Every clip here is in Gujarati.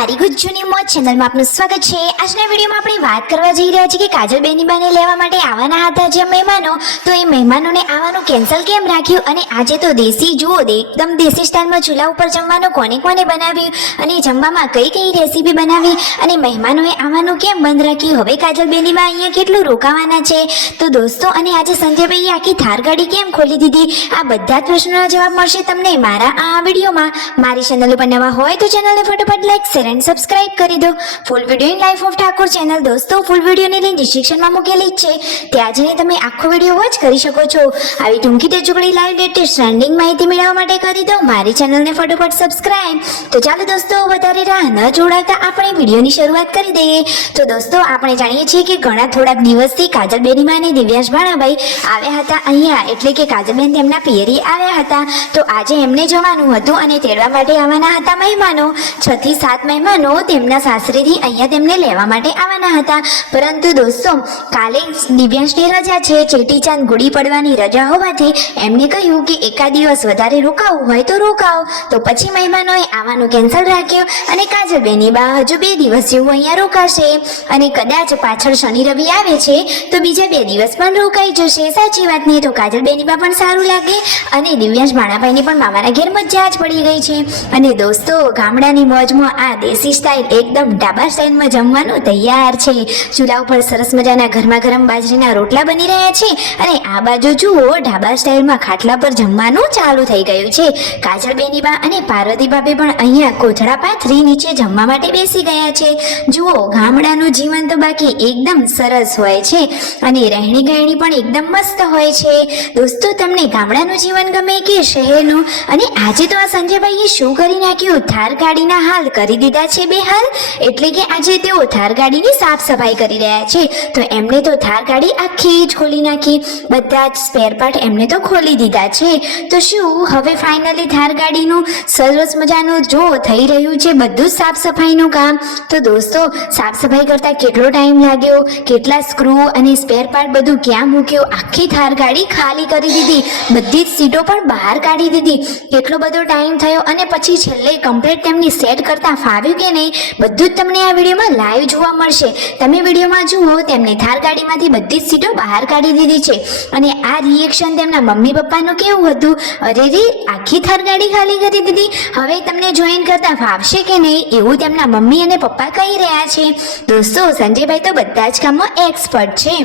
મારી ગુજ્જુની મોજ ચેનલમાં આપનું સ્વાગત છે। આજના વિડીયોમાં આપણે વાત કરવા જઈ રહ્યા છીએ કે કાજલ બેનીબાને લેવા માટે આવવાના હતા જે મહેમાનો, તો એ મહેમાનોને આવવાનું કેન્સલ કેમ રાખ્યું અને આજે તો દેશી જુઓ એકદમ દેશી સ્ટાઇલમાં ચૂલા ઉપર જમવાનું કોને કોને બનાવ્યું અને જમવામાં કઈ કઈ રેસીપી બનાવી અને મહેમાનોએ આવવાનું કેમ બંધ રાખ્યું, હવે કાજલ બેનીબા અહીંયા કેટલું રોકાવાના છે, તો દોસ્તો અને આજે સંજયભાઈએ આખી થાર ગાડી કેમ ખોલી દીધી, આ બધા જ પ્રશ્નોના જવાબ મળશે તમને મારા આ વિડીયોમાં। મારી ચેનલ ઉપર નવા હોય તો ચેનલને ફટાફટ લાઈક શેર એન્ડ સબસ્ક્રાઇબ કરી દો। Full video in life of Thakor channel દોસ્તો ફૂલ વિડીયોની લિંક ડિસ્ક્રિપ્શનમાં મૂકેલી જ છે, ત્યાં જઈને તમે આખો વિડીયો વોચ કરી શકો છો। આવી ટૂંકી ટચુકડી લાઈવ લેટેસ્ટ ટ્રેન્ડિંગ માહિતી મેળવવા માટે કરી દો મારી ચેનલને ફટાફટ સબસ્ક્રાઇબ। તો ચાલો દોસ્તો વધારે રાહ ન જોડાતા આપણે વિડીયોની શરૂઆત કરી દઈએ। તો દોસ્તો આપણે જાણીએ છીએ કે ઘણા થોડાક દિવસથી કાજલ બેનીબા અને દિવ્યાંશ ભાણાભાઈ આવ્યા હતા અહીંયા, એટલે કે કાજલબેન તેમના પિયરી આવ્યા હતા, તો આજે એમને જવાનું હતું અને તેડવા માટે આવવાના હતા મહેમાનો। 6 થી 7 મહેમાનો તેમના સાસરેથી અહીંયા તેમને લેવા માટે આવવાના હતા, પરંતુ દોસ્તો કાલે દિવ્યાંશની રજા છે, ચેટીચાંદ ગુડી પડવાની રજા હોવાથી એમને કહ્યું કે એકાદ દિવસ વધારે રોકાવું હોય તો રોકાવો, તો પછી મહેમાનોએ આવવાનું કેન્સલ રાખ્યું અને કાજલ બેનીબા હજુ 2 દિવસ જેવું અહીંયા રોકાશે અને કદાચ પાછળ શનિ રવિ આવે છે તો બીજા 2 દિવસ પણ રોકાઈ જશે। સાચી વાત નહીં તો કાજલ બેનીબા પણ સારું લાગે અને દિવ્યાંશ ભાણાભાઈને પણ મામાના ઘેર મજા જ પડી ગઈ છે। અને દોસ્તો ગામડાની મોજમાં આ દેશી સ્ટાઇલ એકદમ ઢાબા સ્ટાઇલમાં જમવાનું તૈયાર છે। ચૂલા ઉપર સરસ મજાના ગરમા ગરમ બાજરીના રોટલા બની રહ્યા છે અને આ બાજુ જુઓ ઢાબા સ્ટાઇલમાં ખાટલા પર જમવાનું ચાલુ થઈ ગયું છે। કાજલ બેનીબા અને પાર્વતી ભાભી પણ અહીંયા કોથળા પાથરી નીચે જમવા માટે બેસી ગયા છે। જુઓ ગામડાનું જીવન તો બાકી એકદમ સરસ હોય છે અને રહેણી ગહેણી પણ એકદમ મસ્ત હોય છે। દોસ્તો તમને ગામડાનું જીવન ગમે કે શહેરનું? અને આજે તો આ સંજયભાઈએ શું કરી નાખ્યું, થાર ગાડીના હાલ કરી દીધા છે બેહાલ, એટલે કે આજે તેઓ થાર ગાડીની સાફ સફાઈ કરી રહ્યા છે, તો એમને તો થાર ગાડી આખી જ ખોલી નાખી, બધા જ સ્પેર પાર્ટ એમને તો ખોલી દીધા છે। તો શું હવે ફાઇનલી થાર ગાડીનું સરસ મજાનું જો થઈ રહ્યું છે બધું જ સાફ સફાઈનું કામ, તો દોસ્તો સાફ સફાઈ કરતા કેટલો ટાઈમ લાગ્યો, કેટલા સ્ક્રૂ અને સ્પેર પાર્ટ બધું ક્યાં મૂક્યો, આખી થાર ગાડી ખાલી કરી દીધી, બધી જ સીટો પણ બહાર કાઢી દીધી, કેટલો બધો ટાઈમ થયો અને પછી છેલ્લે કમ્પ્લીટ તેમની સેટ કરતા ફાવ્યું કે નહીં બધું જ તમને આ વિડીયોમાં લાઈવ જોવા મળશે। તમે વિડીયોમાં જુઓ તેમને થાર ગાડીમાંથી બધી જ સીટો બહાર કાઢી દીધી છે અને આ રિએક્શન તેમના મમ્મી પપ્પાનું કેવું હતું, અરે રે આખી થાર ગાડી ખાલી કરી દીધી, હવે તમને જોઈન કરતા ફાવશે કે નહીં એવું તેમના મમ્મી અને પપ્પા કહી રહ્યા છે। દોસ્તો સંજયભાઈ તો બધા જ કામમાં એક્સપર્ટ છે।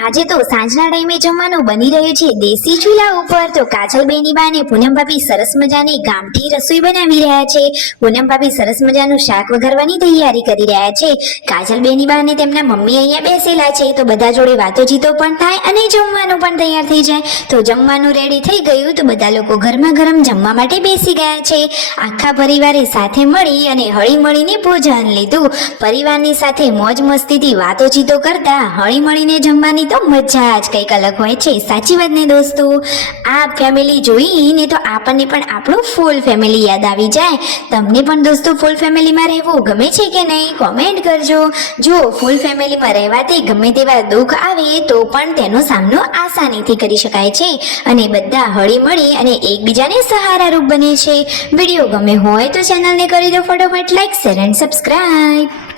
આજે તો સાંજના ટાઈમે જમવાનું બની રહ્યું છે દેશી ચૂલા ઉપર, તો કાજલ બેનીબા અને પૂનમ ભાભી સરસ મજાની ગામઠી રસોઈ બનાવી રહ્યા છે। પૂનમ ભાભી સરસ મજાનું શાક વઘારવાની તૈયારી કરી રહ્યા છે, કાજલ બેનીબા અને તેમના મમ્મી અહીંયા બેસેલા છે, તો બધા જોડે વાતોચીતો પણ થાય અને જમવાનું પણ તૈયાર થઈ જાય। તો જમવાનું રેડી થઈ ગયું તો બધા લોકો ગરમા ગરમ જમવા માટે બેસી ગયા છે। આખા પરિવારે સાથે મળી અને હળી મળીને ભોજન લીધું, પરિવારની સાથે મોજ મસ્તીથી વાતોચીતો કરતા હળી મળીને જમવા તો મજા જ કંઈક અલગ હોય છે। સાચી વાત ને દોસ્તો, આ ફેમિલી જોઈને તો આપણને પણ આપણું ફૂલ ફેમિલી યાદ આવી જાય। તમને પણ દોસ્તો ફૂલ ફેમિલીમાં રહેવું ગમે છે કે નહીં કોમેન્ટ કરજો। જો ફૂલ ફેમિલીમાં રહેવાથી ગમે તેવા દુઃખ આવે તો પણ તેનો સામનો આસાનીથી કરી શકાય છે અને બધા હળી મળી અને એકબીજાને સહારારૂપ બને છે। વિડીયો ગમે હોય તો ચેનલને કરી દો ફટાફટ લાઈક શેર એન્ડ સબસ્ક્રાઇબ।